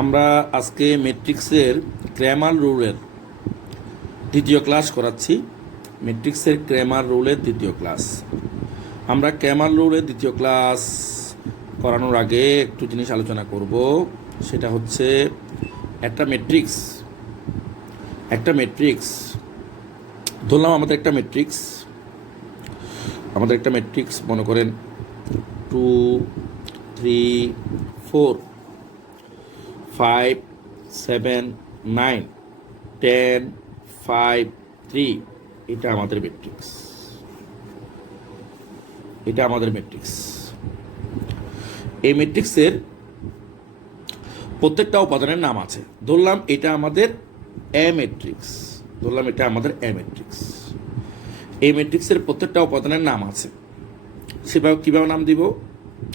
আমরা আজকে ম্যাট্রিক্সের গ্রামার রুলের দ্বিতীয় ক্লাস করাচ্ছি। ম্যাট্রিক্সের গ্রামার রুলের দ্বিতীয় ক্লাস। আমরা গ্রামার রুলের দ্বিতীয় ক্লাস করানোর আগে একটু জিনিস আলোচনা করব। সেটা হচ্ছে একটা ম্যাট্রিক্স ধরলাম আমাদের একটা ম্যাট্রিক্স মনে করেন 2 3 4 5 7 9 10 5 3 এটা আমাদের ম্যাট্রিক্স। এই ম্যাট্রিক্সের প্রত্যেকটা উপাদানের নাম আছে। ধরলাম এটা আমাদের এ ম্যাট্রিক্স। এই ম্যাট্রিক্সের প্রত্যেকটা উপাদানের নাম আছে। সেভাবে কীভাবে নাম দিব?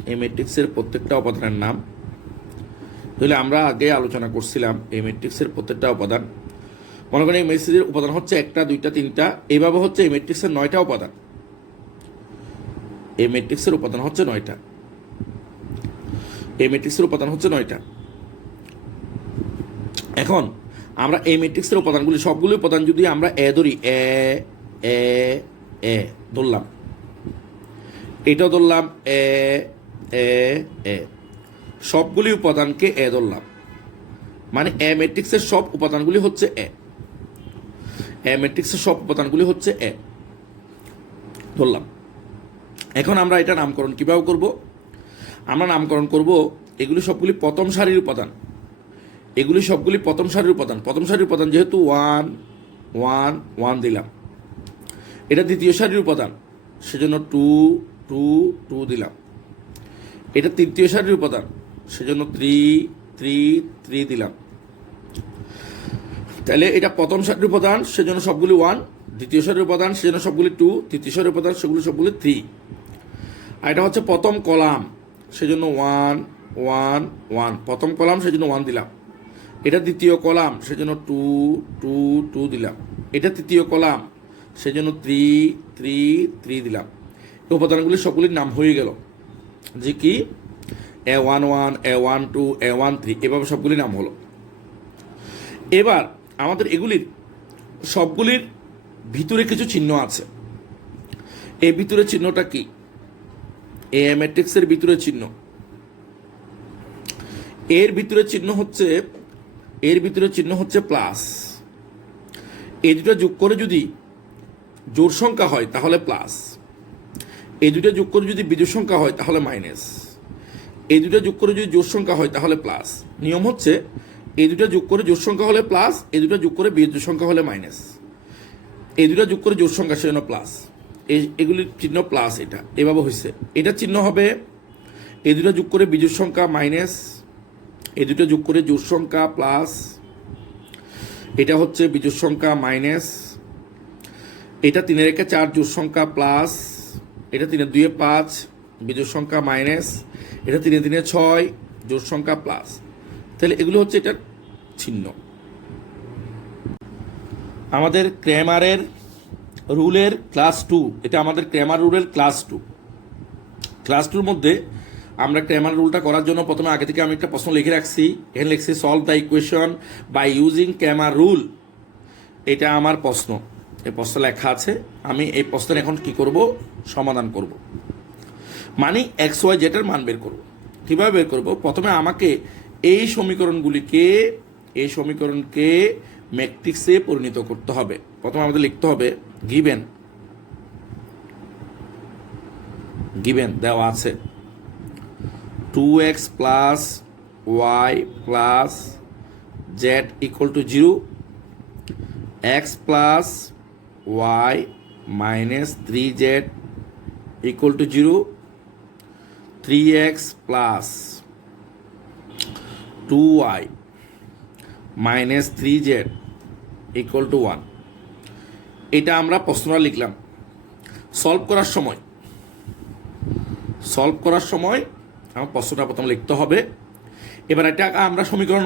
এই ম্যাট্রিক্সের প্রত্যেকটা উপাদানের নাম তাহলে আমরা আগে আলোচনা করছিলাম। এই ম্যাট্রিক্সের প্রত্যেকটা উপাদান, মনে করেন এই ম্যাট্রিক্সের উপাদান হচ্ছে 1টা 2টা 3টা, এইভাবে হচ্ছে এই ম্যাট্রিক্সের 9টা উপাদান। এই ম্যাট্রিক্সের উপাদান হচ্ছে 9টা। এখন আমরা এই ম্যাট্রিক্সের উপাদানগুলি সবগুলি উপাদান যদি আমরা এ ধরি, এ ধরলাম, এটাও ধরলাম এ সবগুলি উপাদানকে এ ধরলাম, মানে এ ম্যাট্রিক্সের সব উপাদানগুলি হচ্ছে এ ধরলাম। এখন আমরা এটা নামকরণ কিভাবে করব? আমরা নামকরণ করব এগুলি সবগুলি প্রথম সারির উপাদান। প্রথম সারির উপাদান যেহেতু 1 1 1 দিলাম। এটা দ্বিতীয় সারির উপাদান, সেজন্য 2 2 2 দিলাম। এটা তৃতীয় সারির উপাদান, সেজন্য 3 3 3 দিলাম। তাহলে এটা প্রথম সারির উপাদান, সেজন্য সবগুলি 1। দ্বিতীয় সারির উপাদান, সেজন্য সবগুলি 2। তৃতীয় সারির উপাদান, সেগুলো সবগুলি 3। আর এটা হচ্ছে প্রথম কলাম, সেজন্য 1 1 1 প্রথম কলাম, সেজন্য 1 দিলাম। এটা দ্বিতীয় কলাম, সেজন্য 2 2 2 দিলাম। এটা তৃতীয় কলাম, সেজন্য 3 3 3 দিলাম। এই উপাদানগুলি সবগুলির নাম হয়ে গেল যে কি A11 A12 A13, এভাবে সবগুলি নাম হলো। এবার আমাদের এগুলির সবগুলির ভিতরে কিছু চিহ্ন আছে। এই ভিতরে চিহ্নটা কি? এ ম্যাট্রিক্সের ভিতরে চিহ্ন, এর ভিতরে চিহ্ন হচ্ছে প্লাস। এই দুটো যোগ করে যদি জোড় সংখ্যা হয় তাহলে প্লাস, এই দুটো যোগ করে যদি বিজোড় সংখ্যা হয় তাহলে মাইনাস, এই দুটো যোগ করে যদি জোড় সংখ্যা হয় তাহলে প্লাস। নিয়ম হচ্ছে এই দুটো যোগ করে জোড় সংখ্যা হলে প্লাস, এই দুটো যোগ করে বিজোড় সংখ্যা হলে মাইনাস। এই দুটো যোগ করে জোড় সংখ্যা, সেজন্য প্লাস। এগুলির চিহ্ন প্লাস। এটা এভাবে হয়েছে। এটা চিহ্ন হবে এই দুটো যোগ করে বিজোড় সংখ্যা মাইনাস, এই দুটো যোগ করে জোড় সংখ্যা প্লাস। এটা হচ্ছে বিজোড় সংখ্যা মাইনাস। এটা 3 এর 4 জোড় সংখ্যা প্লাস। এটা 3 এর 2 5 বিজোড় সংখ্যা মাইনাস। এটা 3 এর 6 জোড় সংখ্যা প্লাস। তাহলে এগুলো হচ্ছে এটার চিহ্ন। আমাদের গ্রামারের রুলের ক্লাস 2, এটা আমাদের গ্রামার রুলের ক্লাস 2 মধ্যে আমরা গ্রামার রুলটা করার জন্য প্রথমে আগে থেকে আমি একটা প্রশ্ন লিখে রাখছি। এখানে লিখছি solve the equation by using Cramer rule. এটা আমার প্রশ্ন, এই প্রশ্ন লেখা আছে। আমি এই প্রশ্নের এখন কি করব? সমাধান করব, মানে XY Z এর মান বের করব। কীভাবে বের করব? প্রথমে আমাকে এই সমীকরণকে ম্যাট্রিক্সে পরিণত করতে হবে। প্রথমে আমাদের লিখতে হবে গিভেন দেওয়া আছে 2x plus y plus z equal to 0, x plus y minus 3z equal to 0, 3x plus 2y minus 3z equal to 1। এটা আমরা প্রশ্নটা লিখলাম। সলভ করার সময় আমার প্রশ্নটা প্রথম লিখতে হবে। এবার এটাকে আমরা সমীকরণ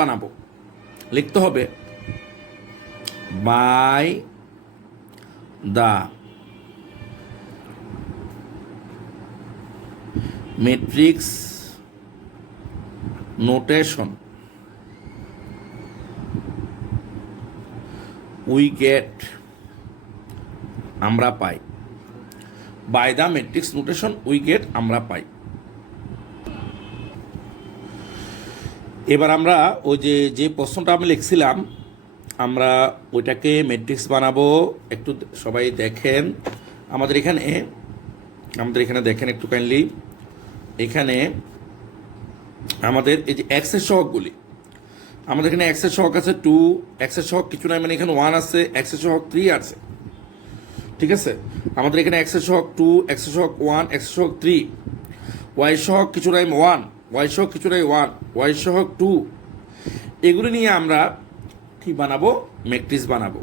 বানাবো। লিখতে হবে by the matrix notation we get আমরা পাই, by the matrix notation we get আমরা পাই। এবার আমরা ওই যে প্রশ্নটা আমি লিখছিলাম, আমরা ওইটাকে ম্যাট্রিক্স বানাবো। একটু সবাই দেখেন আমাদের এখানে দেখেন একটু কাইন্ডলি। এখানে আমাদের এই যে এক্সের সহগগুলি, আমাদের এখানে এক্সের সহগ আছে 2, এক্সের সহগ কিছু নাই, মানে এখানে 1 আছে, এক্সের সহগ 3 আছে, ঠিক আছে। আমাদের এখানে এক্সের সহগ 2, এক্সের সহগ 1, এক্সের সহগ 3, ওয়াই সহগ কিছু নাই 1, ওয়াই সহগ কিছু নাই 1, ওয়াই সহগ 2। এগুলি নিয়ে আমরা কি বানাবো? ম্যাট্রিক্স বানাবো,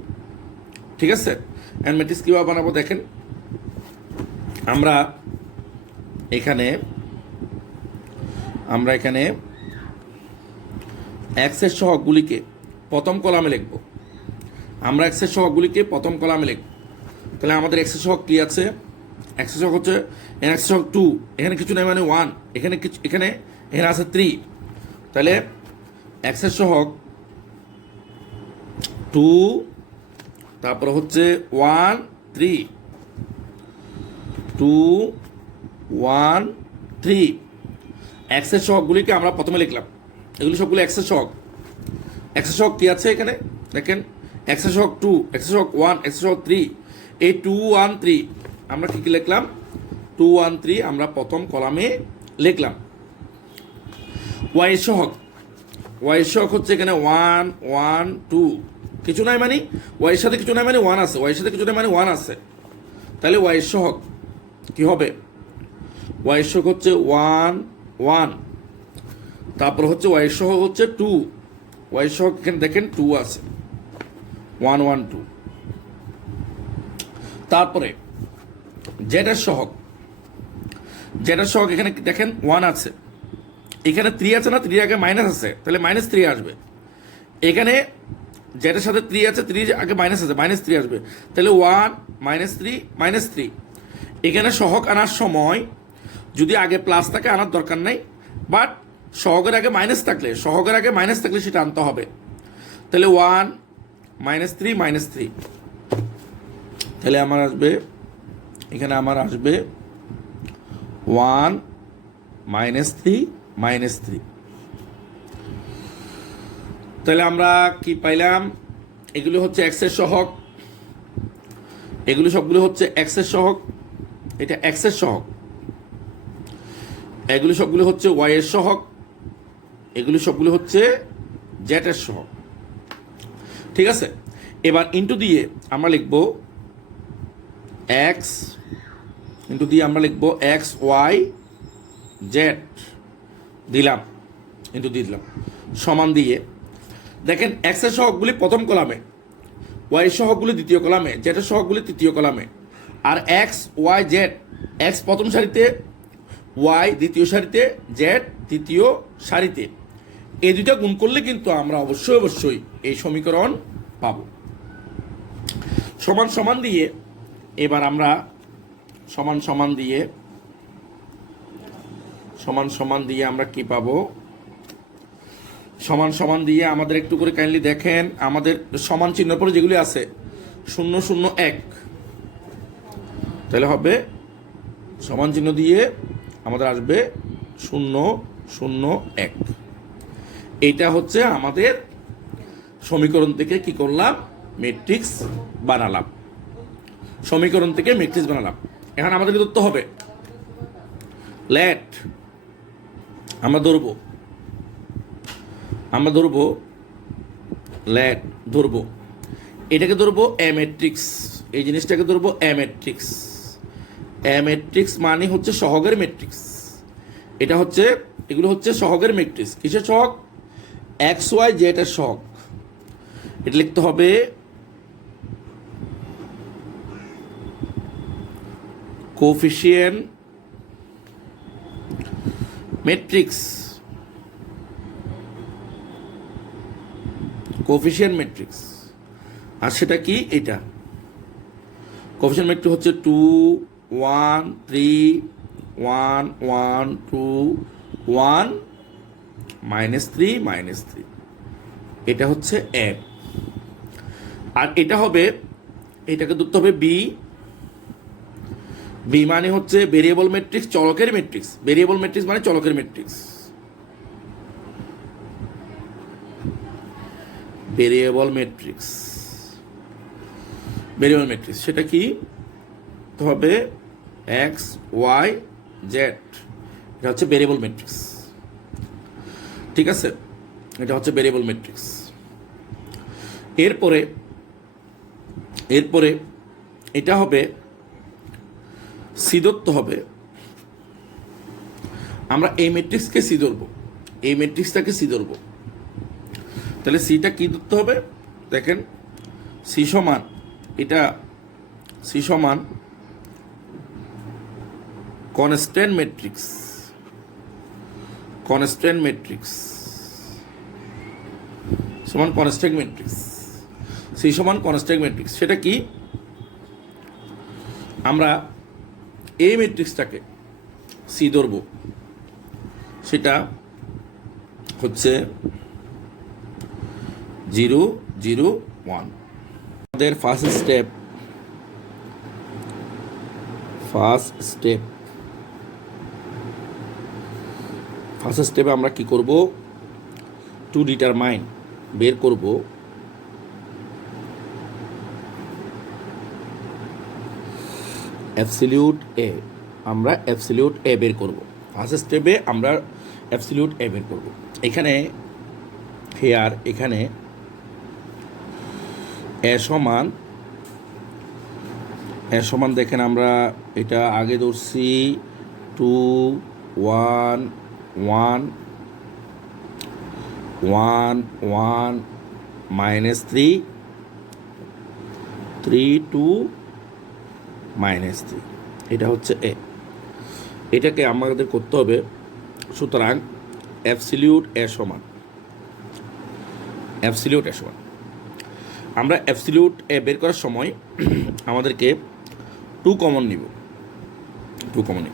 ঠিক আছে। এন্ড ম্যাট্রিক্স কীভাবে বানাবো দেখেন। আমরা এখানে এক্সের সহগগুলিকে প্রথম কলামে লিখব। আমরা এক্সের সহগগুলিকে প্রথম কলামে লিখব। তাহলে আমাদের এক্সের সহগ কি আছে? এক্সের সহগ হচ্ছে এক্সের সহগ 2, এখানে কিছু নেই মানে 1, এখানে আছে 3। তাহলে এক্সের সহগ 2, তারপর হচ্ছে 1 3, 2 1 3। এক্সের সহগগুলিকে আমরা প্রথমে লিখলাম, এগুলি সবগুলো এক্সের সহগ। এক্সের সহগ কি আছে এখানে দেখেন, এক্সের সহগ 2, এক্সের সহগ 1, এক্সের সহগ 3। এই 2 1 3 আমরা কি লিখলাম? 2 1 3 আমরা প্রথম কলামে লিখলাম। ওয়াই সহগ হচ্ছে এখানে 1 1 2, কিছু নাই মানে ওয়াইয়ের সাথে কিছু নাই মানে 1 আছে, ওয়াইয়ের সাথে কিছু নাই মানে 1 আছে। তাহলে ওয়াইয়ের সহগ কি হবে? ওয়াইয়ের সহগ হচ্ছে 1 1, তারপর হচ্ছে ওয়াইয়ের সহগ হচ্ছে 2, ওয়াইয়ের সহগ এখানে দেখেন 2 আছে, 1 1 2। তারপরে জেডের সহগ এখানে দেখেন 1 আছে, এখানে 3 আছে না, 3 আগে মাইনাস আছে, তাহলে -3 আসবে। এখানে জেডের সাথে 3 আছে, 3 আগে মাইনাস আছে, -3 আসবে। তাহলে 1 -3 -3। এখানে সহগ আনার সময় যদি আগে প্লাস থাকে আনার দরকার নাই, বাট সহগের আগে মাইনাস থাকলে সেটা আনতে হবে। তাহলে 1 -3 -3, তাহলে আমার আসবে এখানে 1 -3 -3। তাহলে আমরা কি পাইলাম? এগুলো হচ্ছে এক্সের সহগ, এগুলো সবগুলো হচ্ছে এক্সের সহগ, এটা এক্সের সহগ। এগুলো সবগুলো হচ্ছে ওয়াই এর সহগ, এগুলো সবগুলো হচ্ছে জেড এর সহগ, ঠিক আছে। এবার ইন্টু দিয়ে আমরা লিখব এক্স, ইন্টু দিয়ে আমরা লিখব এক্স ওয়াই জেড, দিলাম ইন্টু দিয়ে দিলাম, সমান দিয়ে দেখেন এক্সের সহগগুলি প্রথম কলামে, ওয়াই সহগগুলি দ্বিতীয় কলামে, জেডের সহগগুলি তৃতীয় কলামে। আর এক্স ওয়াই জেড, এক্স প্রথম সারিতে, ওয়াই দ্বিতীয় সারিতে, জেড তৃতীয় সারিতে। এই দুইটা গুণ করলে কিন্তু আমরা অবশ্যই এই সমীকরণ পাব। সমান সমান দিয়ে এবার আমরা সমান সমান দিয়ে আমরা কি পাবো? সমান সমান দিয়ে আমাদের একটু করে কাইন্ডলি দেখেন, আমাদের সমান চিহ্নের পরে যেগুলি আছে 0 0 1, তাহলে হবে সমান চিহ্ন দিয়ে আমাদের আসবে 0 0 1। এইটা হচ্ছে আমাদের সমীকরণ থেকে কি করলাম? ম্যাট্রিক্স বানালাম। এখন আমাদের ধরতে হবে লেট, আমরা ধরবো এটাকে ধরবো এ ম্যাট্রিক্স, এই জিনিসটাকে ধরবো এ ম্যাট্রিক্স। এ ম্যাট্রিক্স মানে হচ্ছে সহগের ম্যাট্রিক্স। এটা হচ্ছে, এগুলো হচ্ছে সহগের ম্যাট্রিক্স। কিসের সহগ? এক্স ওয়াই জেড এর সহগ। এটা লিখতে হবে কোফিশিয়েন্ট ম্যাট্রিক্স, আর সেটা কি? এটা কোফিশিয়েন্ট ম্যাট্রিক্স হচ্ছে 2 1 3 1 1 2 1 -3 এটা হচ্ছে এক। আর এটা হবে, এটাকে ধরতে হবে বি। বি মানে হচ্ছে ভেরিয়েবল ম্যাট্রিক্স, চলকের ম্যাট্রিক্স। ভেরিয়েবল ম্যাট্রিক্স মানে চলকের matrix. Variable matrix, variable matrix সেটা কি হবে? এক্স ওয়াই জেড, এটা হচ্ছে ভেরিয়েবল ম্যাট্রিক্স। ঠিক আছে, এটা হচ্ছে ভেরিয়েবল ম্যাট্রিক্স। এরপরে এরপরে এটা হবে সি ধরতে হবে। আমরা এই ম্যাট্রিক্সকে সি ধরবো, এই ম্যাট্রিক্সটাকে সি ধরবো। তাহলে সিটা কি ধরতে হবে? দেখেন, সি সমান, এটা সি সমান কনস্ট্যান্ট ম্যাট্রিক্স, কনস্ট্যান্ট ম্যাট্রিক্স সমান কনস্ট্যান্ট ম্যাট্রিক্স। সি সমান কনস্ট্যান্ট ম্যাট্রিক্স সেটা কি? আমরা এই ম্যাট্রিক্সটাকে সি ধরব, সেটা হচ্ছে 0 0 1। আমাদের ফার্স্ট স্টেপে আমরা কি করব? টু ডিটারমাইন বের করব অ্যাবসলিউট এ। আমরা অ্যাবসলিউট এ বের করব। ফার্স্ট স্টেপে আমরা অ্যাবসলিউট এ বের করব। এখানে এখানে এ সমান দেখেন, আমরা এটা আগে ধরছি 2 1 1 1 1 -3 3 2 -3, এটা হচ্ছে এ। এটাকে আমাদের করতে হবে, সুতরাং অ্যাবসলিউট এ সমান আমরা অ্যাবসলিউট এ বের করার সময় আমাদেরকে 2 কমন নিব,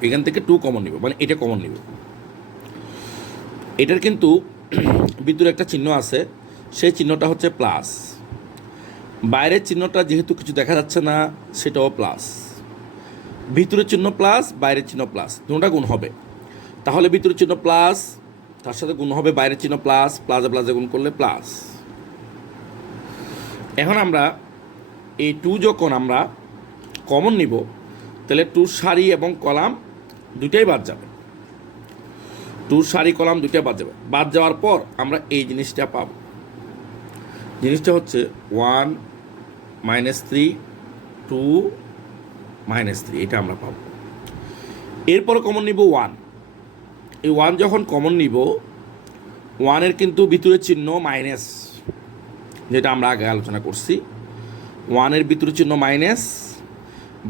এখান থেকে 2 কমন নিব, মানে এটা কমন নিব। এটার কিন্তু ভিতরে একটা চিহ্ন আছে, সেই চিহ্নটা হচ্ছে প্লাস। বাইরের চিহ্নটা যেহেতু কিছু দেখা যাচ্ছে না, সেটাও প্লাস। ভিতরের চিহ্ন প্লাস, বাইরের চিহ্ন প্লাস, দুটোটা গুণ হবে। তাহলে ভিতরের চিহ্ন প্লাস, তার সাথে গুণ হবে বাইরের চিহ্ন প্লাস, প্লাসে গুণ করলে প্লাস। এখন আমরা এই 2 যখন আমরা কমন নিব, তাহলে 2 সারি এবং কলাম দুটাই বাদ যাবে। 2 সারি কলাম দুটাই বাদ যাবে। বাদ যাওয়ার পর আমরা এই জিনিসটা পাব। জিনিসটা হচ্ছে 1 -3 2 -3, এটা আমরা পাব। এরপর কমন নিব 1। এই 1 যখন কমন নিব, 1-এর কিন্তু ভিতরের চিহ্ন মাইনাস, যেটা আমরা আগে আলোচনা করছি। 1-এর ভিতরের চিহ্ন মাইনাস,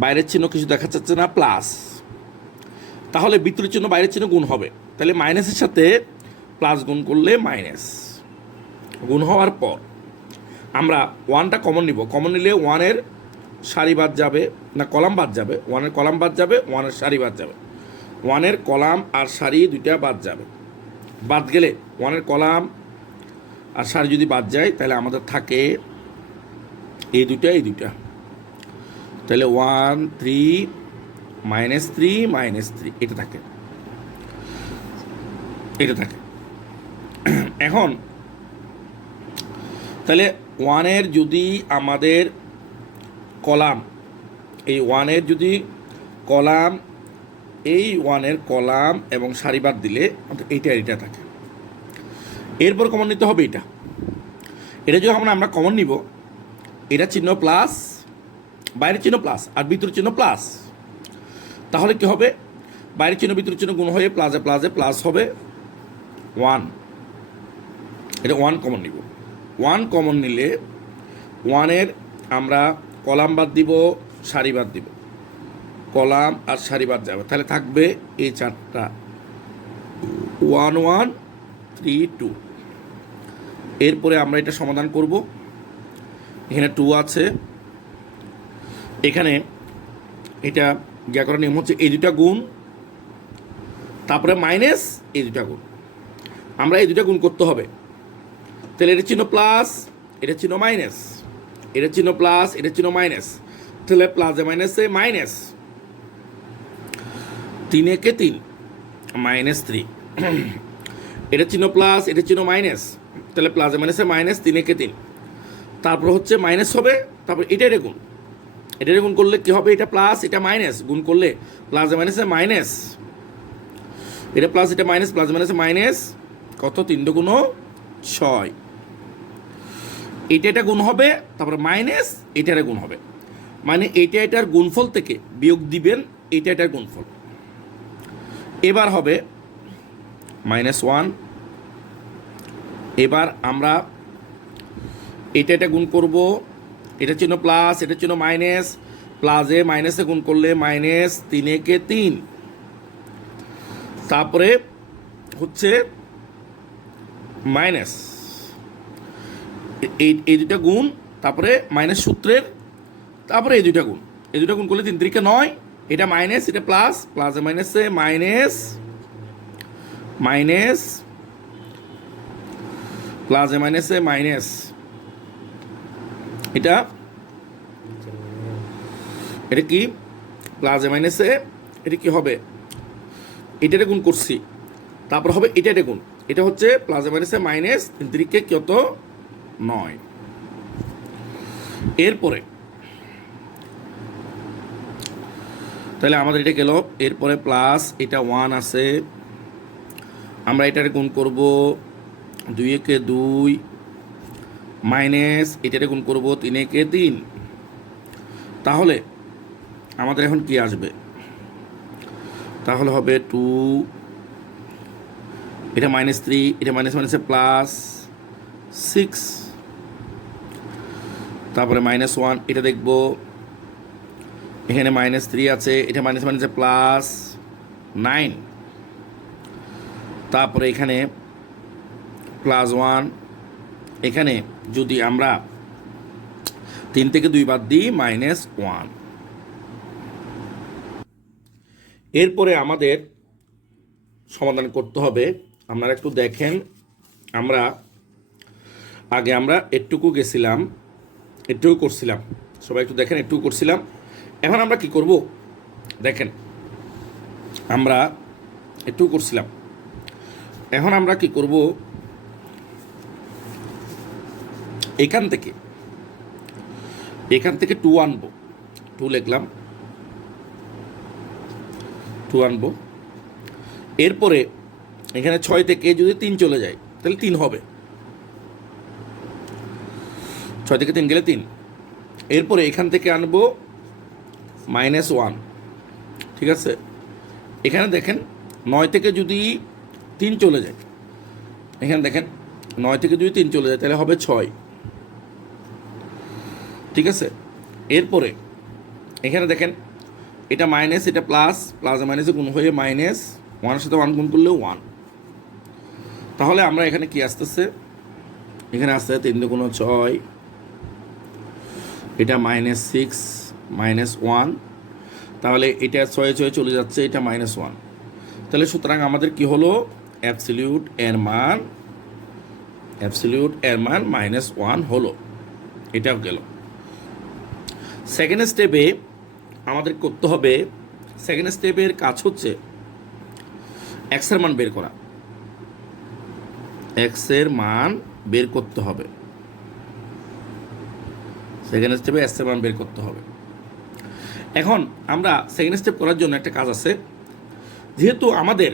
বাইরের চিহ্ন কিছু দেখা যাচ্ছে না, প্লাস। তাহলে ভিতরের চিহ্ন বাইরের চিহ্ন গুণ হবে। তাহলে মাইনাসের সাথে প্লাস গুণ করলে মাইনাস। গুণ হওয়ার পর আমরা 1টা কমন নিব। কমন নিলে 1-এর সারি বাদ যাবে, না কলাম বাদ যাবে। 1-এর কলাম বাদ যাবে, 1-এর সারি বাদ যাবে। 1-এর কলাম আর সারি দুইটা বাদ যাবে। বাদ গেলে 1-এর কলাম আর সারি যদি বাদ যায়, তাহলে আমাদের থাকে এই দুইটা। তাহলে 1 3 -3 এটা থাকে। এখন তাহলে 1-এর যদি আমাদের কলাম, এই 1-এর যদি কলাম, এই 1-এর কলাম এবং সারি বাদ দিলে এইটা থাকে। এরপর কমন নিতে হবে এটা যখন আমরা কমন নিব, এটা চিহ্ন প্লাস, বাইরের চিহ্ন প্লাস আর ভিতরের চিহ্ন প্লাস। তাহলে কি হবে? বাইরের চিহ্ন ভিতরের চিহ্ন গুণ হয়ে প্লাসে প্লাস হবে 1। এটা 1 কমন নিব। 1 কমন নিলে 1-এর আমরা কলাম বাদ দিব, সারি বাদ দিব, কলাম আর সারি বাদ যাবে। তাহলে থাকবে এই 4টা, 1 1 3 2। এরপরে আমরা এটা সমাধান করব। এখানে 2 আছে, এখানে এটা যা করার নিয়ম হচ্ছে এই দুটা গুণ, তারপরে মাইনাস এই দুটা গুণ। আমরা এই দুটা গুণ করতে হবে। তাহলে এটা চিহ্ন প্লাস, এটা চিহ্ন মাইনাস, এটা চিহ্ন প্লাস, এটা চিহ্ন মাইনাস, তাহলে প্লাসে মাইনাসে মাইনাস, 3 একে 3 -3, এটা চিহ্ন প্লাস, এটা চিহ্ন মাইনাস, তাহলে প্লাসে মাইনাসে মাইনাস, 3 একে 3, তারপর হচ্ছে মাইনাস হবে, তারপর এটা গুণ, এটা গুণ করলে কি হবে, এটা প্লাস এটা মাইনাস, গুণ করলে প্লাসে মাইনাসে মাইনাস, এটা প্লাস এটা মাইনাস, প্লাসে মাইনাসে মাইনাস, কত, 3 × 2 = 6, এটা গুণ হবে, তারপর মাইনাস এটার গুণ হবে, মানে এটার গুণফল থেকে বিয়োগ দিবেন এটার গুণফল। এবার হবে -1, এবার আমরা এটা গুণ করব, এটা চিহ্ন প্লাস, এটা চিহ্ন মাইনাস, প্লাসে মাইনাসে গুণ করলে মাইনাস, 3 একে 3, তারপরে হচ্ছে মাইনাস, এই দুটা গুণ, তারপরে মাইনাস সূত্রের, তারপরে এই দুটা গুণ করলে 3 × 3 = 9, এটা মাইনাস এটা প্লাস, প্লাসে মাইনাসে মাইনাস, মাইনাস প্লাসে মাইনাসে মাইনাস, এটা কি প্লাসে মাইনাসে, এটা কি হবে, এটা গুণ করছি, তারপর হবে এটা গুণ, এটা হচ্ছে প্লাসে মাইনাসে মাইনাস, 3 × 3 = কত, 9। এরপরে তাহলে আমাদের এটা গেল, এরপরে প্লাস এটা 1 আছে, আমরা এটার গুণ করব, 2 একে 2, মাইনাস এটারে গুণ করব, 3 একে 3, তাহলে আমাদের এখন কি আসবে, তাহলে হবে 2, এটা -3, এটা মাইনাস মাইনাসে প্লাস 6, তারপরে -1, এটা দেখব, এখানে -3 আছে, এটা মাইনাস মাইনাসে প্লাস 9, তারপরে এখানে +1, এখানে যদি আমরা 3 থেকে 2 বাদ দিই -1। এরপরে আমাদের সমাধান করতে হবে, আপনারা একটু দেখেন, আমরা আগে এটুকু গেছিলাম, এটুকু করছিলাম, সবাই একটু দেখেন, এটুকু করছিলাম, এখন আমরা কি করব দেখেন, আমরা এটুকু করছিলাম, এখন আমরা কি করব, এখান থেকে 2 আনবো, 2 লিখলাম, 2 আনবো, এরপরে এখানে 6 থেকে যদি 3 চলে যায় তাহলে 3 হবে, 6 থেকে 3 গেলে 3, এরপরে এখান থেকে আনবো -1, ঠিক আছে, এখানে দেখেন 9 থেকে যদি 3 চলে যায়, এখানে দেখেন 9 থেকে যদি 3 চলে যায় তাহলে হবে 6, ঠিক আছে, এরপরে এখানে দেখেন এটা মাইনাস এটা প্লাস, প্লাসে মাইনাসে গুণ হয়ে -1 সাথে 1 গুণ করলেও 1, তাহলে আমরা এখানে কি আসতেছে, এখানে আসতে 3 × 2 = 6, এটা -6 -1, তাহলে এটা 6 6 চলে যাচ্ছে, এটা -1, তাহলে সুতরাং আমাদের কি হলো, অ্যাবসলিউট এর মান -1 হলো, এটাও গেল। সেকেন্ড স্টেপে আমাদের করতে হবে, সেকেন্ড স্টেপের কাজ হচ্ছে x এর মান বের করা, x এর মান বের করতে হবে, সেকেন্ড স্টেপে x এর মান বের করতে হবে। এখন আমরা সেকেন্ড স্টেপ করার জন্য একটা কাজ আছে, যেহেতু আমাদের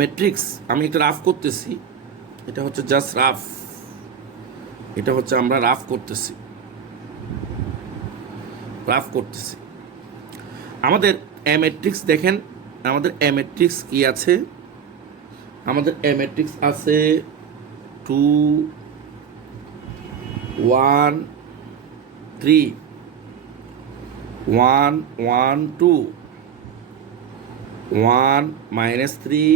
ম্যাট্রিক্স, আমি একটা রাফ করতেছি, এটা হচ্ছে জাস্ট রাফ, এটা হচ্ছে আমরা রাফ করতেছি, আমাদের ম্যাট্রিক্স দেখেন, আমাদের ম্যাট্রিক্স কি আছে, আমাদের ম্যাট্রিক্স আছে 2 1 3 1 1 2 1 -3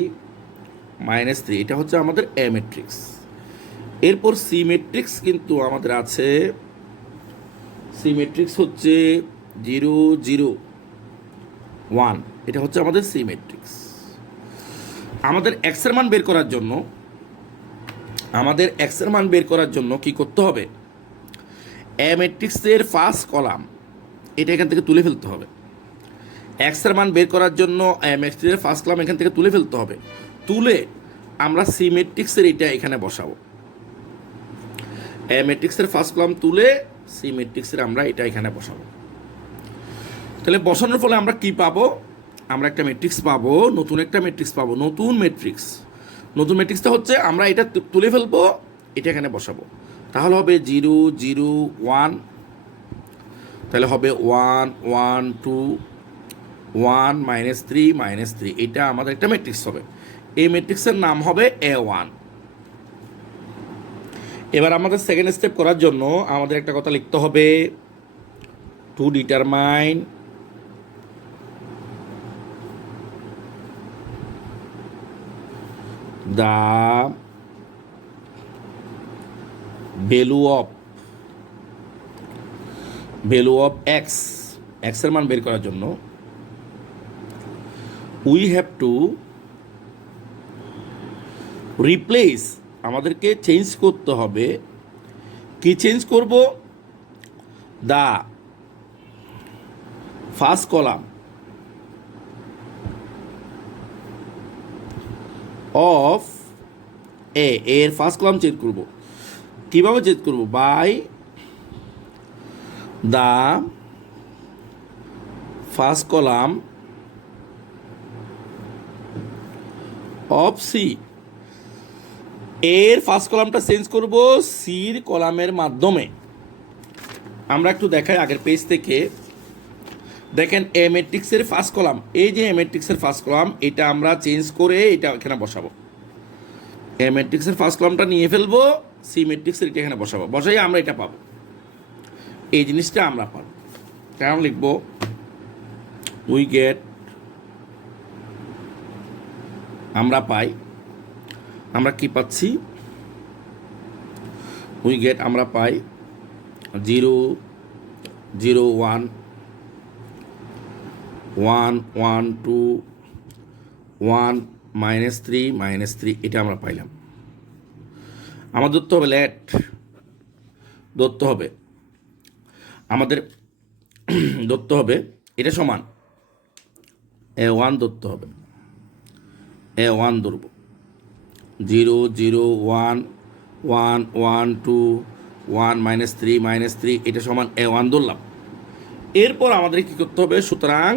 -3, এটা হচ্ছে আমাদের ম্যাট্রিক্স। এরপর সি ম্যাট্রিক্স কিন্তু আমাদের আছে, সি ম্যাট্রিক্স হচ্ছে 0 0 1, এটা হচ্ছে আমাদের সি ম্যাট্রিক্স। আমাদের এক্স এর মান বের করার জন্য কি করতে হবে, এ ম্যাট্রিক্সের ফার্স্ট কলাম এটা এখান থেকে তুলে ফেলতে হবে। এক্স এর মান বের করার জন্য এ ম্যাট্রিক্সের ফার্স্ট কলাম এখান থেকে তুলে ফেলতে হবে। তুলে আমরা সি ম্যাট্রিক্সের এটা এখানে বসাবো। এ ম্যাট্রিক্সের ফার্স্ট কলাম তুলে সি ম্যাট্রিক্সের আমরা এটা এখানে বসাবো। তাহলে বসানোর ফলে আমরা কি পাবো, আমরা একটা ম্যাট্রিক্স পাবো, নতুন একটা ম্যাট্রিক্স পাবো। নতুন ম্যাট্রিক্সটা হচ্ছে আমরা এটা তুলে ফেলবো, এটা এখানে বসাবো। তাহলে হবে 0 0 1, তাহলে হবে 1 1 2 1 -3 -3, এটা আমাদের একটা ম্যাট্রিক্স হবে। এই ম্যাট্রিক্সের নাম হবে A1। এবার আমাদের সেকেন্ড স্টেপ করার জন্য আমাদের একটা কথা লিখতে হবে, to determine the value of x এর মান বের করার জন্য we have to replace, আমাদেরকে চেঞ্জ করতে হবে। কি চেঞ্জ করব, the first column অফ এর ফার্স্ট কলাম চেঞ্জ করব। কীভাবে চেঞ্জ করব, by the first column of C, এর ফার্স্ট কলামটা চেঞ্জ করব সির কলামের মাধ্যমে। আমরা একটু দেখাই আগের পেজ থেকে, দেখেন এ ম্যাট্রিক্সের ফার্স্ট কলাম, এই যে এ ম্যাট্রিক্সের ফার্স্ট কলাম এটা আমরা চেঞ্জ করে এটা এখানে বসাবো। এ ম্যাট্রিক্সের ফার্স্ট কলামটা নিয়ে ফেলবো, সি ম্যাট্রিক্সের এটা এখানে বসাবো। বসাই আমরা এটা পাবো, এই জিনিসটা আমরা পাবো। কেমন লিখবো, উই গেট, আমরা পাই, আমরা কি পাচ্ছি, উই গেট আমরা পাই 0 0 1 1 1 2 1 -3 -3, এটা আমরা পাইলাম। আমার ধরতে হবে লেট, ধরতে হবে আমাদের ধরতে হবে এটা সমান A1 ধরতে হবে, A1 ধরব 0 0 1 1 1 2 1 -3 -3, এটা সমান A1 ধরলাম। এরপর আমাদের কি করতে হবে, সুতরাং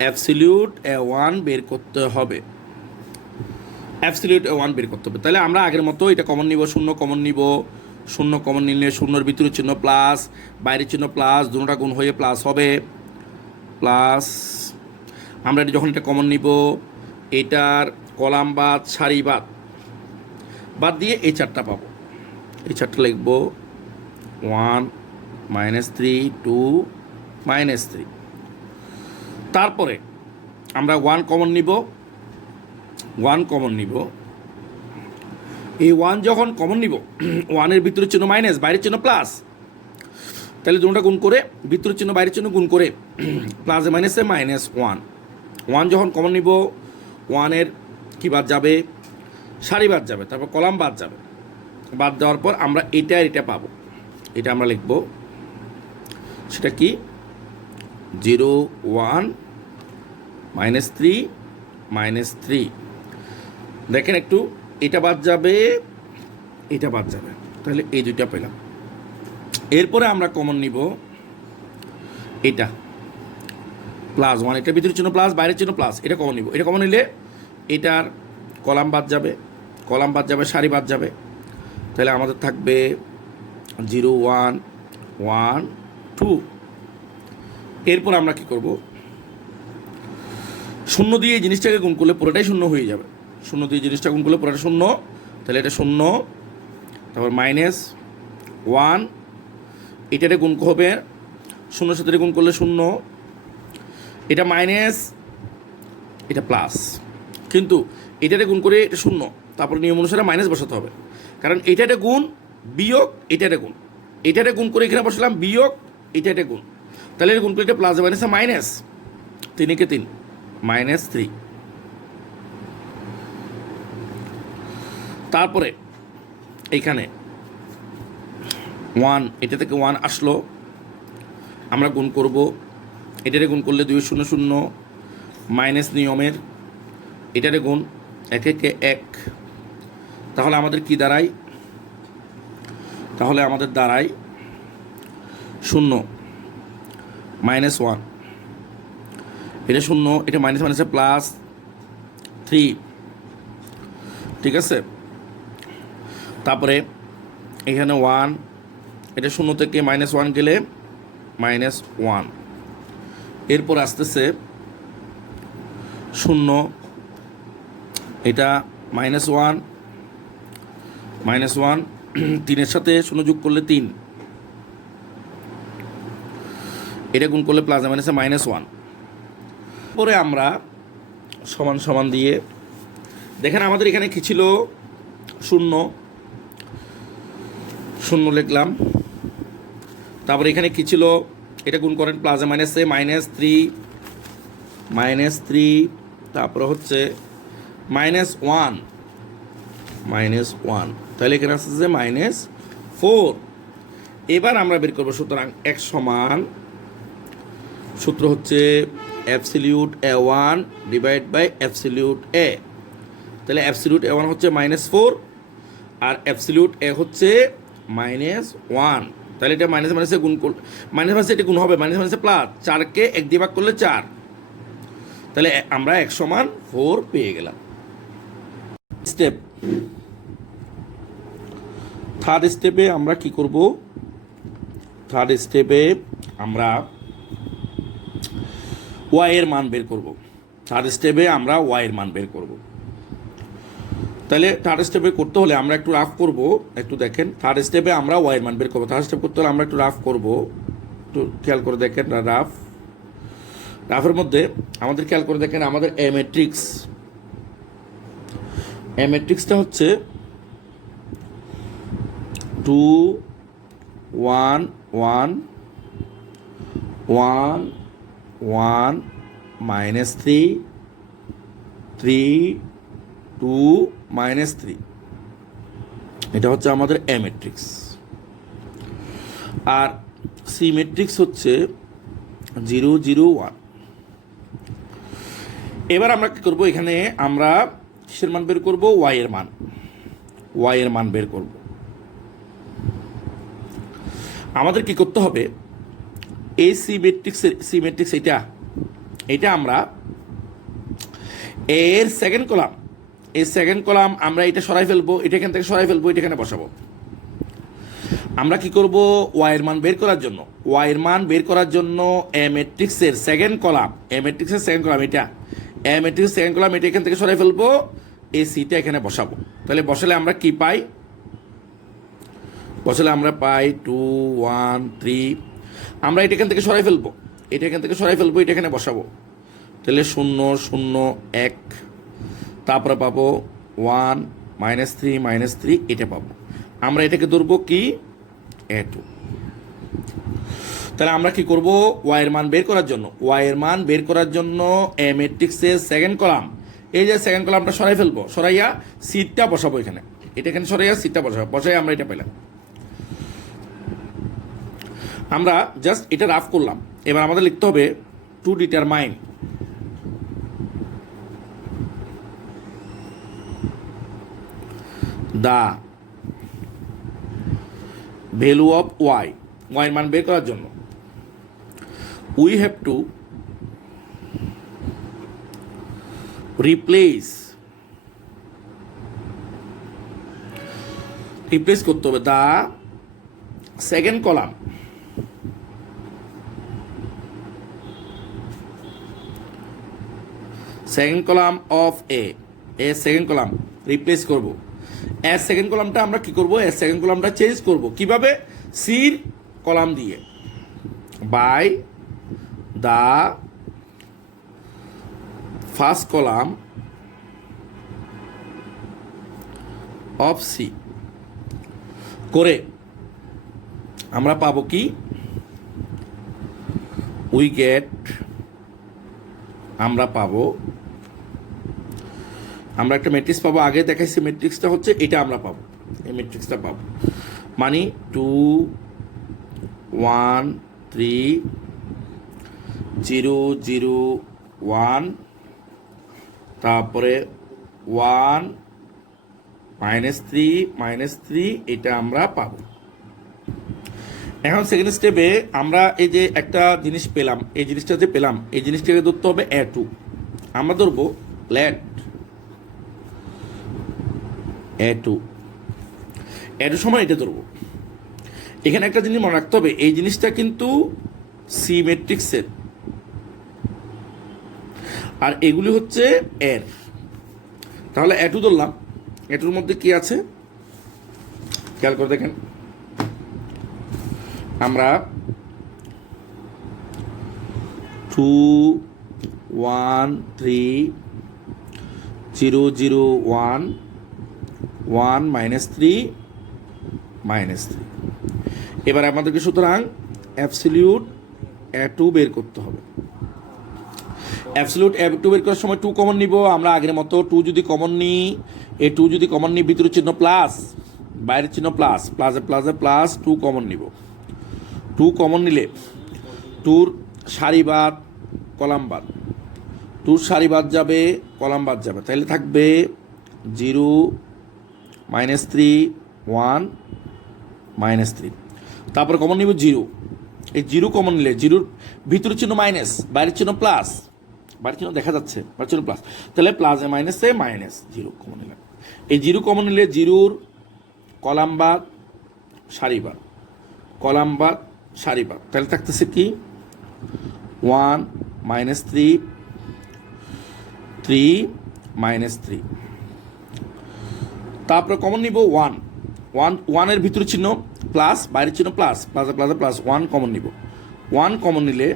অ্যাবসলিউট A1 বের করতে হবে, অ্যাবসলিউট A1 বের করতে হবে। তাহলে আমরা আগের মতো এটা কমন নিব, 0 কমন নিব, 0 কমন নিলে 0-এর ভিতরে চিহ্ন প্লাস, বাইরের চিহ্ন প্লাস, দুটোটা গুণ হয়ে প্লাস হবে, প্লাস। আমরা যখন এটা কমন নিব, এটার কলাম বাদ সারি বাদ দিয়ে এই চারটা পাবো, এই চারটা লিখব 1 -3 2 -3। তারপরে আমরা 1 কমন নিব, এই 1 যখন কমন নিব, 1-এর ভিতরের চিহ্ন মাইনাস, বাইরের চিহ্ন প্লাস, তাহলে দুটোটা গুণ করে, ভিতরের চিহ্ন বাইরের চিহ্ন গুণ করে প্লাসে মাইনাসে -1। 1 যখন কমন নিব, 1-এর কি বাদ যাবে, সারি বাদ যাবে, তারপর কলাম বাদ যাবে। বাদ দেওয়ার পর আমরা এটা আর এটা পাবো, এটা আমরা লিখব, সেটা কি 0 1 -3 -3। দেখেন একটু, এটা বাদ যাবে, এটা বাদ যাবে, তাহলে এই দুইটা পেলাম। এরপরে আমরা কমন নিব এটা +1, এটার ভিতরে চিহ্ন প্লাস, বাইরের চিহ্ন প্লাস, এটা কমন নিব। এটা কমন নিলে এটার কলাম বাদ যাবে, সারি বাদ যাবে, তাহলে আমাদের থাকবে 0 1 1 2। এরপর আমরা কি করব, 0 দিয়ে এই জিনিসটাকে গুণ করলে পুরোটাই 0 হয়ে যাবে, 0 দিয়ে জিনিসটা গুণ করলে পুরোটা 0, তাহলে এটা 0, তারপর -1, এটাতে গুণ হবে 0-এর সাথে গুণ করলে 0, এটা মাইনাস, এটা প্লাস, কিন্তু এটাতে গুণ করে এটা 0, তারপর নিয়ম অনুসারে মাইনাস বসাতে হবে, কারণ এটাতে গুণ বিয়োগ এটাতে গুণ, এটাতে গুণ করে এখানে বসালাম বিয়োগ এটাতে গুণ, তাহলে এটা গুণ করে এটা প্লাস মাইনাসে মাইনাস, 3 × 3 -3। তারপরে এইখানে 1, এটা থেকে 1 আসলো, আমরা গুণ করব, এটারে গুণ করলে 2 0 0 মাইনাস নিয়মের, এটারে গুণ 1 1 1, তাহলে আমাদের কি দাঁড়ায়? তাহলে আমাদের দাঁড়ায় 0 -1, এটা 0, এটা মাইনাস মাইনাসে প্লাস 3, ঠিক আছে। তারপরে এখানে 1, এটা 0 থেকে -1 গেলে -1, এরপর আসতেছে 0, এটা -1 -1, 3-এর সাথে 0 যোগ করলে 3, এটা গুণ করলে প্লাস মাইনাসে -1। পরে আমরা সমান সমান দিয়ে দেখেন আমাদের এখানে কি ছিল? 0 0 লিখলাম। তারপরে এখানে কি ছিল? এটা গুণ করেন প্লাসে মাইনাসে -3, তারপরে হচ্ছে -1, তাহলে এখানে আসছে যে -4। এবার আমরা বের করবো, সুতরাং এক সমান, সূত্র হচ্ছে absolute A1 divide by absolute A। তাহলে অ্যাবসলিউট A1 হচ্ছে -4 আর অ্যাবসলিউট A হচ্ছে -1। তাহলে এটা মাইনাস মাইনাসে গুণ করলে মাইনাস মাইনাসে এটা গুণ হবে, মাইনাস মাইনাসে প্লাস, 4কে 1 দিয়ে ভাগ করলে 4, তাহলে আমরা 1 সমান 4 পেয়ে গেলাম। স্টেপ, থার্ড স্টেপে আমরা কি করব? থার্ড স্টেপে আমরা y এর মান বের করব। থার্ড স্টেপে আমরা y এর মান বের করব। তাহলে থার্ড স্টেপে করতে হলে আমরা একটু রাফ করব, একটু দেখেন। থার্ড স্টেপে আমরা y এর মান বের করব। থার্ড স্টেপ করতে হলে আমরা একটু রাফ করব, একটু খেয়াল করে দেখেন। রাফের মধ্যে আমাদের খেয়াল করে দেখেন, আমাদের এ ম্যাট্রিক্সটা হচ্ছে 2 1 1 1 1 -3 3 2 -3, এটা হচ্ছে আমাদের এ ম্যাট্রিক্স। আর সি ম্যাট্রিক্স হচ্ছে 0 0 1। এবার আমরা কি করব? এখানে আমরা কিসের মান বের করব? y এর মান বের করব। আমাদের কি করতে হবে? এই সি ম্যাট্রিক্স এটা আমরা এর সেকেন্ড কলাম আমরা এটা সরাই ফেলবো, এটা এখান থেকে সরাই ফেলবো, এটা এখানে বসাবো। আমরা কি করব? y এর মান বের করার জন্য এ ম্যাট্রিক্সের সেকেন্ড কলাম, এটা এ ম্যাট্রিক্সের সেকেন্ড কলাম, এটা এখান থেকে সরাই ফেলবো, এই সিটা এখানে বসাবো। তাহলে বসালে আমরা কি পাই? আমরা পাই 2 1 3। আমরা এটা এখান থেকে সরাই ফেলবো, এটা এখানে বসাবো। তাহলে 0 0 1, তারপরে পাবো 1 -3 এটা পাবো। আমরা এটাকে ধরবো কি? A2। তাহলে আমরা কি করব? y এর মান বের করার জন্য এ ম্যাট্রিক্সের সেকেন্ড কলাম, এই যে সেকেন্ড কলামটা সরাই ফেলবো, সরাইয়া সিটটা বসাবো এখানে, এটা এখানে সরাইয়া সিটটা বসাই আমরা এটা পেলাম। আমরা জাস্ট এটা রাফ করলাম। এবার আমাদের লিখতে হবে to determine the value of y এর মান বের করার জন্য উই হ্যাভ টু রিপ্লেস করতে হবে the second column of A second column replace করব। এর সেকেন্ড কলামটা আমরা কি করব? এর সেকেন্ড কলামটা চেঞ্জ করব কিভাবে? সির কলাম দিয়ে, by the first column of C করে আমরা পাবো কি? আমরা পাবো আমরা একটা ম্যাট্রিক্স পাবো, আগে দেখাইছি ম্যাট্রিক্সটা হচ্ছে এটা, আমরা পাবো এই ম্যাট্রিক্সটা পাবো, মানে 2 1 3 0 0 1, তারপরে 1 -3 এটা আমরা পাবো। এখন সেকেন্ড স্টেপে আমরা এই যে একটা জিনিস পেলাম, এই জিনিসটা যে পেলাম, এই জিনিসটাকে ধরতে হবে A2। আমরা ধরবো লেট A2 সময় এটা ধরবো। এখানে একটা জিনিস মনে রাখতে হবে, এই জিনিসটা কিন্তু সি ম্যাট্রিক্সের, আর এগুলি হচ্ছে এর। তাহলে A2 ধরলাম, A2-র মধ্যে কি আছে খেয়াল করে দেখেন। আমরা 2 1 3 0 0 1 1 -3 -3। এবার আমাদেরকে সুতরাং অ্যাবসলিউট A2 বের করতে হবে। অ্যাবসলিউট A2 বের করার সময় 2 কমন নিব। আমরা আগের মতো 2 যদি কমন নিই, এই 2 যদি কমন নিই, ভিতরের চিহ্ন প্লাস, বাইরের চিহ্ন প্লাস, প্লাসে প্লাসে প্লাস 2 কমন নিব। 2 কমন নিলে 2-র সারি বাদ, কলাম বাদ, 2-র সারি বাদ যাবে, কলাম বাদ যাবে, তাহলে থাকবে 0 -3 1 -3। তারপরে কমন নিব 0, এই 0 কমন নিলে 0-র ভিতরের চিহ্ন মাইনাস, বাইরের চিহ্ন প্লাস, বাইরের চিহ্ন দেখা যাচ্ছে, বাইরের চিহ্ন প্লাস, তাহলে প্লাসে মাইনাসে -0 কমন নিলাম। এই 0 কমন নিলে 0-র কলাম বাদ, সারি বাদ, কলাম বাদ, সারি বাদ, তাহলে থাকতেছে কি 1 -3 3 -3। তারপরে কমন নিব 1 1 এর ভিতরে চিহ্ন প্লাস, বাইরের চিহ্ন প্লাস, প্লাসে প্লাসে প্লাস, 1 কমন নিব। 1 কমন নিলে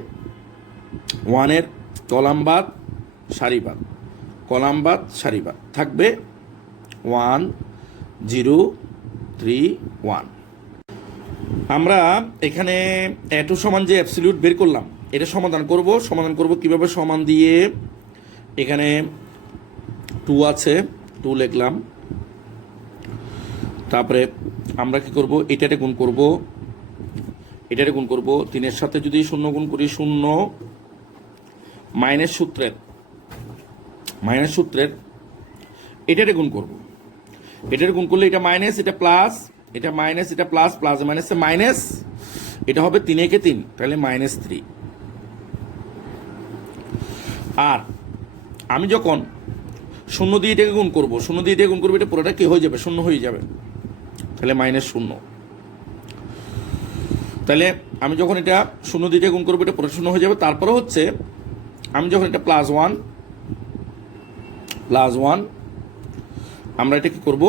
1-এর কলাম বাদ, সারি বাদ, কলাম বাদ, সারি বাদ, থাকবে 1 0 3 1। আমরা এখানে A2 সমান যে অ্যাবসলিউট বের করলাম, এটা সমাধান করব কিভাবে? সমান দিয়ে এখানে 2 আছে, 2 লিখলাম। তারপরে আমরা কি করব? এটাতে গুণ করব, 3-এর সাথে যদি 0 গুণ করি 0, মাইনাস সূত্রের এটাতে গুণ করব। এটাতে গুণ করলে এটা মাইনাস, এটা প্লাস, এটা মাইনাস, এটা প্লাস, প্লাস মাইনাসে মাইনাস, এটা হবে 3 একে 3, তাহলে -3। আর আমি যখন 0 দিয়ে এটাকে গুণ করব, এটা পুরোটা কি হয়ে যাবে? 0 হয়ে যাবে, তাহলে -0। তাহলে আমি যখন এটা 0 দিয়ে গুণ করবো, এটা পুরো 0 হয়ে যাবে। তারপরে হচ্ছে আমি যখন এটা +1, আমরা এটা কি করব?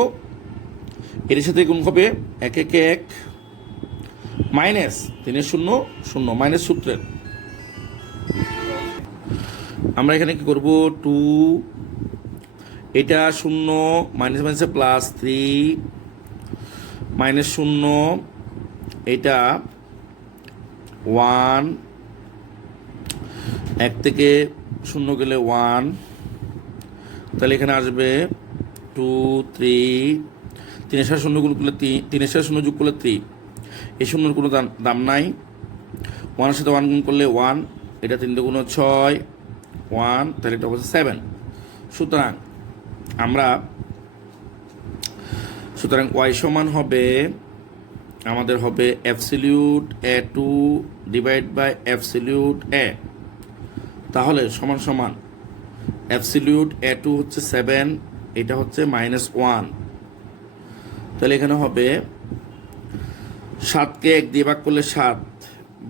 এর সাথে গুণ হবে 1 1 1 মাইনাস 3 0 0 মাইনাস সূত্রের। আমরা এখানে কি করব? 2 এটা 0 মাইনাস মাইনাসে +3 -0, এটা 1, 1 থেকে 0 গেলে 1, তাহলে এখানে আসবে 2 3, 3-এর সাথে 0 গুণ করলে 3-এর সাথে 0 যোগ করলে 3, এই 0-র কোনো দাম নাই। 1-এর সাথে 1 গুণ করলে 1, এটা 3 × 6 1, তাহলে এটা হচ্ছে 7। সুতরাং y সমান হবে, আমাদের হবে absolute A2 divide by absolute A। তাহলে সমান সমান অ্যাবসলিউট A2 হচ্ছে 7, এটা হচ্ছে -1, তাহলে এখানে হবে 7কে 1 দিয়ে ভাগ করলে 7,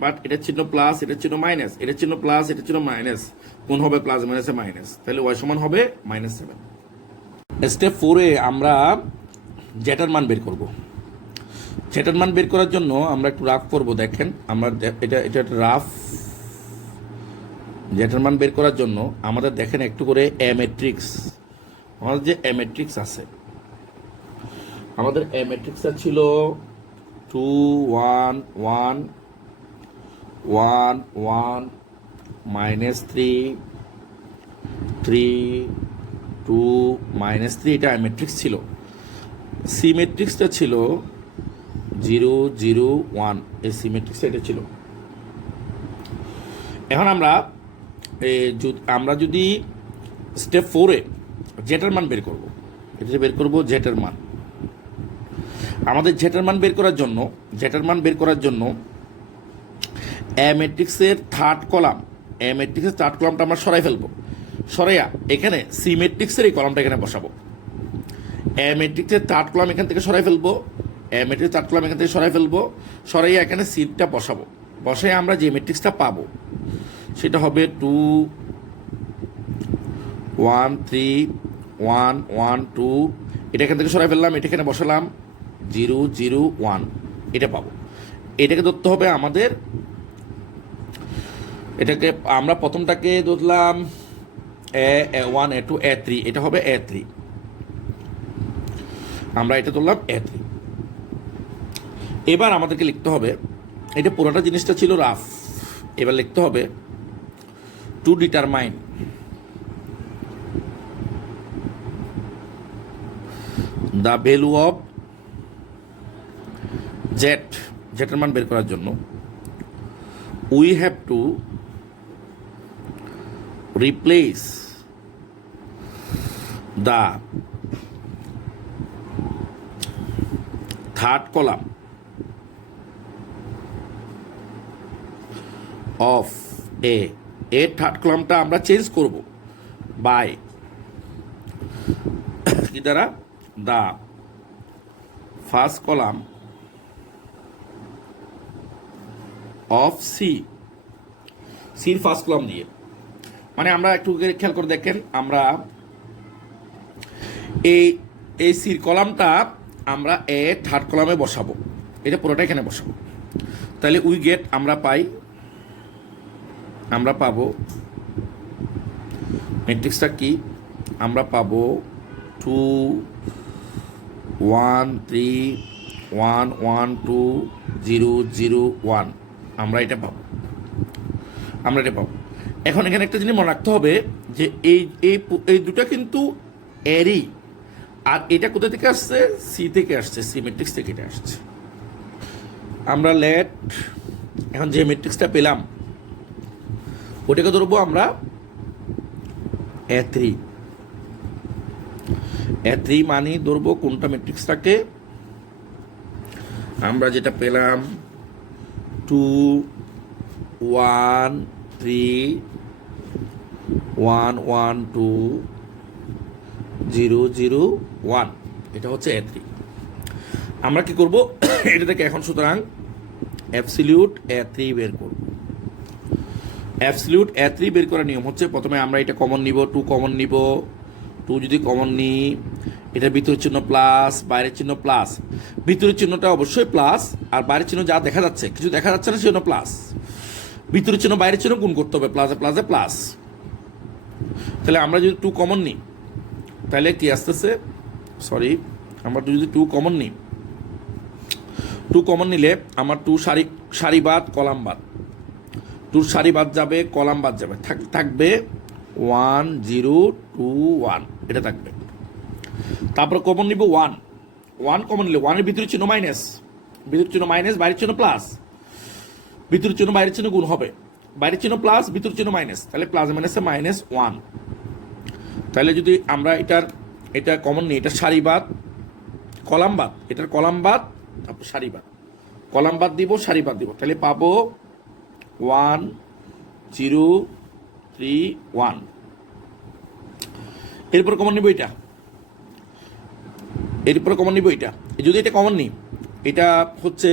বাট এটার চিহ্ন প্লাস, এটার চিহ্ন মাইনাস, এটার চিহ্ন প্লাস, এটার চিহ্ন মাইনাস, কোন হবে প্লাস মাইনাসে মাইনাস, তাহলে y সমান হবে -7। স্টেপ 4-এ আমরা জেটার মান বের করব। জেটার মান বের করার জন্য আমরা একটু রাফ করব। দেখেন আমরা এটা রাফ। জেটার মান বের করার জন্য আমাদের দেখেন একটু করে A ম্যাট্রিক্স, আমাদের যে A ম্যাট্রিক্স আছে, আমাদের A ম্যাট্রিক্সটা ছিল 2 1 1 1 1 -3 3 2 -3 এটা ম্যাট্রিক্স ছিল, সি ম্যাট্রিক্সটা ছিল 0 0 1, এই সি ম্যাট্রিক্সটা এটা ছিল। এখন আমরা যদি স্টেপ 4-এ জেটার মান বের করব, এটা বের করব জেটার মান। আমাদের জেটার মান বের করার জন্য এ ম্যাট্রিক্সের থার্ড কলামটা আমরা সরাই ফেলবো। সরাইয়া এখানে সি ম্যাট্রিক্সের এই কলামটা এখানে বসাবো। এ ম্যাট্রিক্সের থার্ড কলাম এখান থেকে সরাই ফেলবো। সরাইয়া এখানে সিটা বসাবো। বসাই আমরা যে ম্যাট্রিক্সটা পাবো সেটা হবে 2 1 3 1 1 2, এটা এখান থেকে সরাই ফেললাম, এটা এখানে বসালাম 0 0 1, এটা পাবো। এটাকে ধরতে হবে আমাদের, এটাকে আমরা প্রথমটাকে ধরলাম A1 A2 A3, এটা হবে A3, আমরা এটা ধরলাম A3। এবার আমাদেরকে লিখতে হবে, এটা পুরোটা জিনিসটা ছিল রাফ, এবার লিখতে হবে to determine the value of জেটের মান বের করার জন্য we have to replace the third column of এর থার্ড কলামটা আমরা চেঞ্জ করব বাই কি দ্বারা, দ্য ফার্স্ট কলাম অফ সির ফার্স্ট কলাম দিয়ে। মানে আমরা একটু খেয়াল করে দেখেন, আমরা এই সির কলামটা আমরা এ থার্ড কলামে বসাবো, এটা পুরোটা এখানে বসাবো। তাহলে উই গেট, আমরা পাবো ম্যাট্রিক্সটা কি, আমরা পাবো 2 1 3 1 1 2 0 0 1, আমরা এটা পাবো। এখন এখানে একটা জিনিস মনে রাখতে হবে যে এই দুটো কিন্তু এরই, আর এটা কোথা থেকে আসছে, সি থেকে আসছে, সি ম্যাট্রিক্স থেকে এটা আসছে। আমরা এখন যে ম্যাট্রিক্সটা পেলাম ওটাকে ধরবো আমরা A3 মানে ধরবো কোনটা ম্যাট্রিক্সটাকে, আমরা যেটা পেলাম 2 1 3 1 1 2 0 0 1, এটা হচ্ছে A3। আমরা কি করব, এটা থেকে এখন সুতরাং অ্যাবসলিউট A3 বের করব। অ্যাবসলিউট A3 বের করার নিয়ম হচ্ছে, প্রথমে আমরা এটা কমন নিব, 2 কমন নিব। 2 যদি কমন নিই, এটার ভিতরের চিহ্ন প্লাস, বাইরের চিহ্ন প্লাস, ভিতরের চিহ্নটা অবশ্যই প্লাস, আর বাইরের চিহ্ন যা দেখা যাচ্ছে, কিছু দেখা যাচ্ছে না সেজন্য প্লাস। ভিতরের চিহ্ন বাইরের চিহ্ন গুণ করতে হবে, প্লাসে প্লাসে প্লাস। তাহলে আমরা যদি 2 কমন নিই তাহলে কি আসতেছে, আমরা যদি 2 কমন নিই, 2 কমন নিলে আমার 2 সারি বাদ কলাম বাদ, 2 সারি বাদ যাবে, কলাম বাদ যাবে, থাকবে 1 0 2 1, এটা থাকবে। তারপর কমন নিব 1 কমন নিলে 1 এর ভিতরের চিহ্ন মাইনাস, বাইরের চিহ্ন প্লাস, ভিতরের চিহ্ন বাইরের চিহ্ন গুণ হবে, বাইরের চিহ্ন প্লাস, ভিতরের চিহ্ন মাইনাস, তাহলে প্লাস মাইনাসে -1। তাহলে যদি আমরা এটা কমন নিই, এটা সারি বাদ কলাম বাদ, এটার কলাম বাদ, তারপর সারি বাদ, কলাম বাদ দিব, সারি বাদ দিব, তাহলে পাবো 1 0 3 1। এরপর কমন নিব এটা, যদি এটা কমন নিই, এটা হচ্ছে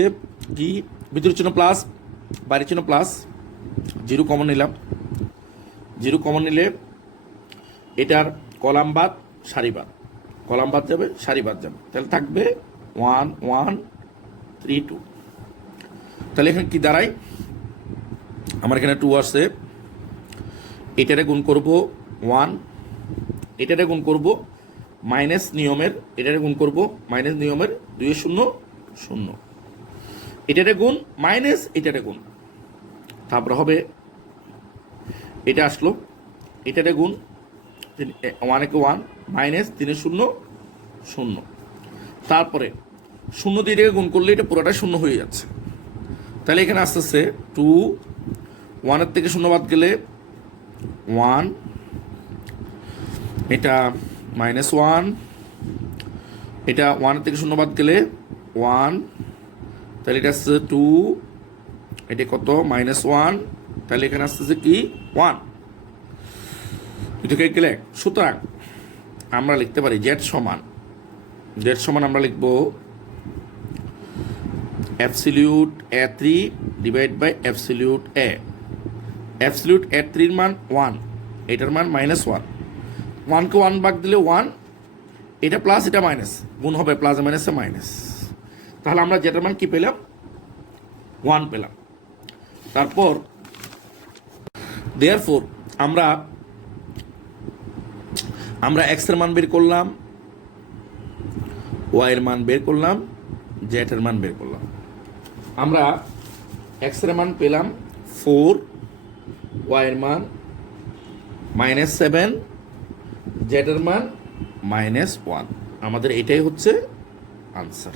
কি, ভিতরের চিহ্ন প্লাস, বাইরের চিহ্ন প্লাস, 0 কমন নিলাম, 0 কমন নিলে এটার কলাম বাদ সারি বাদ, কলাম বাদ যাবে, সারি বাদ যাবে, তাহলে থাকবে 1 1 3 2। তাহলে এখানে কি দাঁড়ায়, আমার এখানে 2 আসছে, এটারে গুণ করব 1, এটারে গুণ করব মাইনাস নিয়মের, এটারে গুণ করব মাইনাস নিয়মের 2 0 0, এটারে গুণ মাইনাস এটারে গুণ, তারপর হবে এটা আসলো, এটারে গুণ ওয়ান একে ওয়ান, মাইনাস 3 শূন্য শূন্য, তারপরে শূন্য দিয়ে এটাকে গুণ করলে এটা পুরোটা শূন্য হয়ে যাচ্ছে। তাহলে এখানে আসতেছে 2, 1-এর থেকে শূন্য বাদ গেলে 1, এটা -1, এটা 1-এর থেকে শূন্য বাদ গেলে 1, তাহলে এটা আসছে 2, এটা কত -1, তাহলে এখানে আসতেছে কি 1, দুটোকে গেলে। সুতরাং আমরা লিখতে পারি জেড সমান আমরা লিখব absolute A3 divide by absolute A। Absolute A3 এর মান 1, এটার মান -1, 1কে 1 ভাগ দিলে 1, এটা প্লাস এটা মাইনাস, গুণ হবে প্লাস মাইনাসে মাইনাস। তাহলে আমরা যেটার মান কি পেলাম 1 পেলাম। তারপর দেয়ারফোর আমরা এক্স এর মান বের করলাম, ওয়াই এর মান বের করলাম, জেড এর মান বের করলাম। আমরা এক্স এর মান পেলাম 4, ওয়াই এর মান -7, জেড এর মান -1। আমাদের এটাই হচ্ছে আনসার।